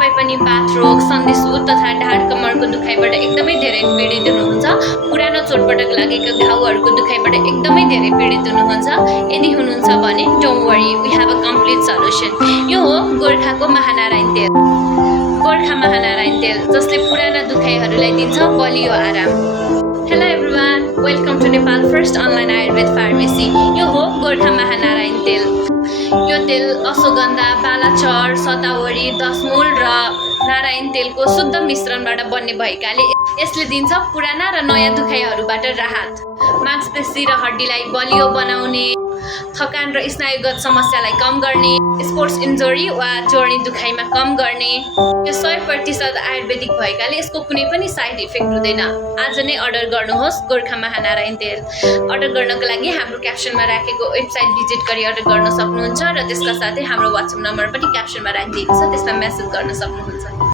तपाई पनि बाथरोग सन्धिसु तथा ढाड कमरको दुखाइबाट एकदमै धेरै पीडित हुनुहुन्छ, पुरानो चोटपटक लागेका घाउहरूको दुखाइबाट एकदमै धेरै पीडित हुनुहुन्छ, यदि हुनुहुन्छ भने don't worry, we have a complete solution. यो हो गोर्खाको महानारायण तेल। गोर्खा महानारायण तेल जसले पुराना दुखाइहरूलाई दिन्छ बलियो आराम। Hello everyone, welcome to Nepal first online Ayurveda pharmacy. यो हो गोर्खा महानारायण तेल। यो तेल अश्वगन्धा, बालाचर, सतावरी, दशमूल र नारायण तेलको शुद्ध मिश्रणबाट बन्ने भएकाले यसले दिन्छ पुराना र नयाँ दुखाइहरूबाट राहत, मांसपेशी र हड्डीलाई बलियो बनाउने, थकान र स्नायुगत समस्यालाई कम गर्ने, स्पोर्ट्स इन्जुरी वा जोर्नी दुखाइमा कम गर्ने। यो 100% आयुर्वेदिक भएकाले यसको कुनै पनि साइड इफेक्ट हुँदैन। आज नै अर्डर गर्नुहोस् गोर्खा महानारायण तेल। अर्डर गर्नको लागि हाम्रो क्याप्सनमा राखेको वेबसाइट भिजिट गरी अर्डर गर्न सक्नुहुन्छ र त्यसका साथै हाम्रो वाट्सएप नम्बर पनि क्याप्सनमा राखिदिएको छ, त्यसमा मेसेज गर्न सक्नुहुन्छ।